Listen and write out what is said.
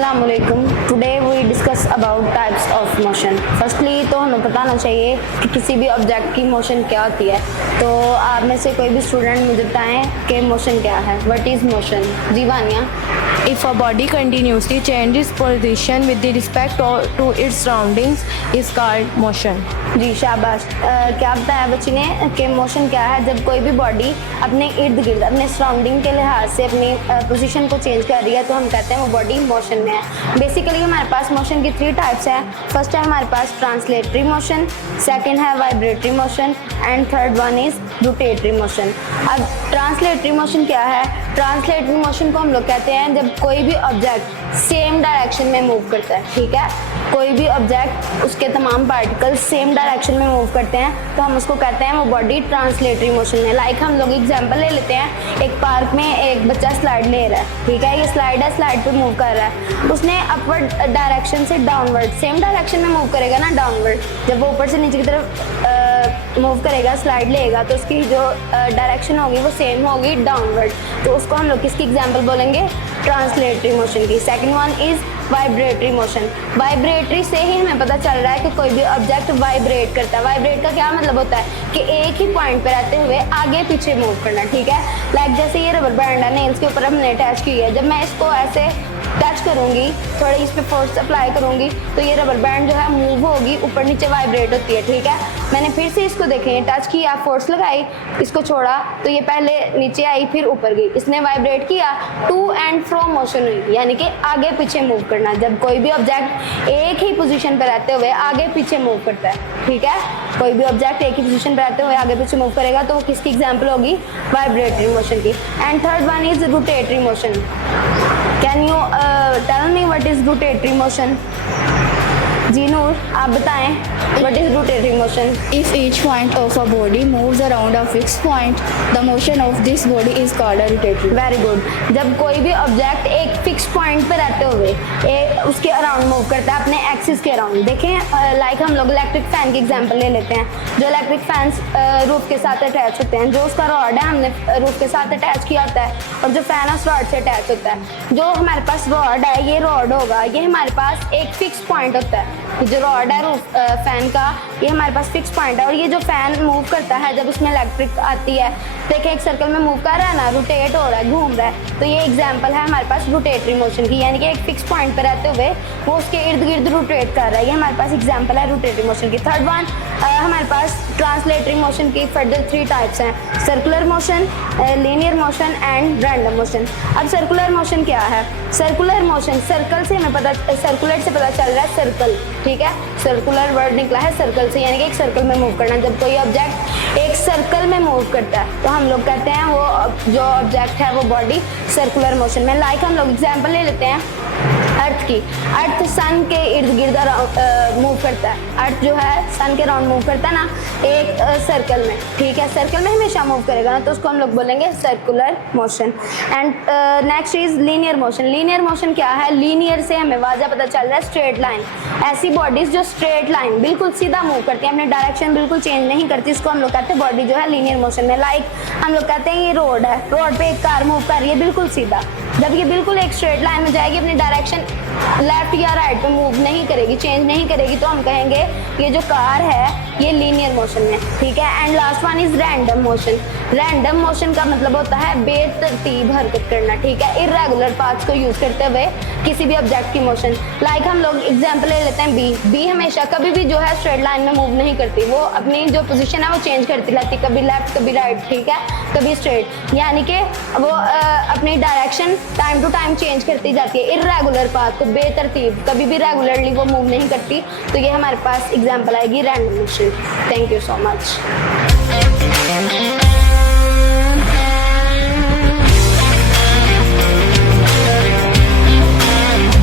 अस्सलामुअलैकुम। Today we discuss about types of motion. Firstly तो हमें बताना चाहिए कि किसी भी ऑब्जेक्ट की मोशन क्या होती है। तो आप में से कोई भी स्टूडेंट मुझे बताएं कि मोशन क्या है, व्हाट इज़ मोशन। जी वानिया। If a body continuously changes position with respect to its surroundings is called motion. जी शाबाश। क्या बताया बच्ची ने कि मोशन क्या है? जब कोई भी बॉडी अपने इर्द गिर्द अपने सराउंडिंग के लिहाज से अपनी पोजीशन को चेंज कर रही है तो हम कहते हैं वो बॉडी मोशन में है। बेसिकली हमारे पास मोशन की 3 टाइप्स हैं। फर्स्ट है हमारे पास ट्रांसलेटरी मोशन, सेकंड है vibratory motion and third one is rotatory motion. अब ट्रांसलेटरी मोशन क्या है? ट्रांसलेटरी मोशन को हम लोग कहते हैं जब कोई भी ऑब्जेक्ट सेम डायरेक्शन में मूव करता है। ठीक है, कोई भी ऑब्जेक्ट उसके तमाम पार्टिकल्स सेम डायरेक्शन में मूव करते हैं तो हम उसको कहते हैं वो बॉडी ट्रांसलेटरी मोशन में। लाइक हम लोग एग्जांपल ले लेते हैं, एक पार्क में एक बच्चा स्लाइड ले रहा है। ठीक है, ये स्लाइड है, स्लाइड पे मूव कर रहा है। उसने अपवर्ड डायरेक्शन से डाउनवर्ड, सेम डायरेक्शन में मूव करेगा ना डाउनवर्ड। जब वो ऊपर से नीचे की तरफ मूव करेगा, स्लाइड लेगा तो उसकी जो डायरेक्शन होगी वो सेम होगी डाउनवर्ड। तो उसको हम लोग किसकी एग्जांपल बोलेंगे? ट्रांसलेटरी मोशन की। Second one is vibratory motion. Vibratory से ही हमें पता चल रहा है कि कोई भी ऑब्जेक्ट वाइब्रेट करता है। वाइब्रेट का क्या मतलब होता है कि एक ही पॉइंट पे रहते हुए आगे पीछे मूव करना। ठीक है, लाइक जैसे ये रबर बैंड है, नेल्स के ऊपर हमने अटैच की है। जब मैं इसको ऐसे टच करूंगी, थोड़ा इस पे फोर्स अप्लाई करूंगी तो ये रबर बैंड जो है मूव होगी, ऊपर नीचे वाइब्रेट होती है। ठीक है, मैंने फिर से इसको देखें, टच किया, फोर्स लगाई, इसको छोड़ा तो ये पहले नीचे आई फिर ऊपर गई। इसने वाइब्रेट किया, टू एंड फ्रो मोशन हुई, यानी कि आगे पीछे मूव करना। जब कोई भी ऑब्जेक्ट एक ही पोजीशन पर रहते हुए आगे पीछे मूव करता है। ठीक है, कोई भी ऑब्जेक्ट एक ही पोजीशन पर रहते हुए आगे पीछे मूव करेगा तो वो किसकी एग्जाम्पल होगी? वाइब्रेटरी मोशन की। And third one is rotatory motion. Can you tell me what is rotatory motion? Ji Noor, आप बताएं what is rotatory motion? If each point of a body moves around a fixed point, the motion of this body is called a rotatory. Very good. जब कोई भी object एक fix point पे रहते हुए उसके अराउंड मूव करता है, अपने एक्सिस के अराउंड। देखें, लाइक हम लोग इलेक्ट्रिक फैन की एग्जांपल ले लेते हैं। जो इलेक्ट्रिक फैंस रूफ के साथ अटैच होते हैं, जो उसका रॉड है हमने रूफ के साथ अटैच किया होता है और जो फैन है उस रॉड से अटैच होता है। जो हमारे पास रॉड है, ये रॉड होगा, ये हमारे पास एक फिक्स पॉइंट होता है। जो रॉड है रूफ फैन का, ये हमारे पास फिक्स पॉइंट है। और ये जो फैन मूव करता है, जब उसमें इलेक्ट्रिक आती है, देखिए एक सर्कल में मूव कर रहा है ना, रोटेट हो रहा है, घूम रहा है, तो ये एग्जांपल है हमारे पास रोटेटरी मोशन की, यानी कि एक फिक्स पॉइंट पर रहते हुए वो उसके इर्द गिर्द रोटेट कर रहा है। ये हमारे पास एग्जांपल है रोटेटरी मोशन की। थर्ड वन हमारे पास ट्रांसलेटरी मोशन की फर्दर 3 टाइप्स हैं, circular motion, linear motion and random motion. अब सर्कुलर मोशन क्या है? सर्कुलर मोशन, सर्कल से हमें पता, सर्कुलर से पता चल रहा है सर्कल। ठीक है, सर्कुलर वर्ड निकला है सर्कल से, यानी कि एक सर्कल में मूव करना। जब कोई ऑब्जेक्ट एक सर्कल में मूव करता है तो हम लोग कहते हैं वो जो ऑब्जेक्ट है वो बॉडी सर्कुलर मोशन में। लाइक हम लोग एग्जांपल ले लेते हैं अर्थ की। अर्थ सन के इर्द गिर्द मूव करता है। अर्थ जो है सन के राउंड मूव करता है ना, एक सर्कल में। ठीक है, सर्कल में हमेशा मूव करेगा ना, तो उसको हम लोग बोलेंगे circular motion. And next is linear motion. Linear motion क्या है? लीनियर से हमें वाज़ा पता चल रहा है स्ट्रेट लाइन। ऐसी बॉडीज जो स्ट्रेट लाइन बिल्कुल सीधा मूव करती है, अपने डायरेक्शन बिल्कुल चेंज नहीं करती, इसको हम लोग कहते हैं बॉडी जो है लीनियर मोशन में। लाइक हम लोग कहते हैं ये रोड है, रोड पे एक कार मूव कर रही है बिल्कुल सीधा। जब ये बिल्कुल एक स्ट्रेट लाइन में जाएगी, अपनी डायरेक्शन लेफ्ट या राइट पे मूव नहीं करेगी, चेंज नहीं करेगी, तो हम कहेंगे ये जो कार है ये लीनियर मोशन में। ठीक है, and last one is random motion. Random motion का मतलब होता है बेतरतीब हरकत करना। ठीक है, इर्रेगुलर पाथ्स को यूज करते हुए किसी भी ऑब्जेक्ट की मोशन। लाइक हम लोग एग्जांपल ले लेते हैं बी। बी हमेशा कभी भी जो है स्ट्रेट लाइन में मूव नहीं करती, वो अपनी जो पोजीशन है वो चेंज करती रहती, कभी लेफ्ट कभी राइट। ठीक है, कभी स्ट्रेट, यानी कि वो अपनी direction time to time change करती जाती है। इर्रेगुलर पाथ को बेतरतीब, कभी भी रेगुलरली वो मूव नहीं करती, तो ये हमारे पास एग्जांपल आएगी random motion. Thank you so much.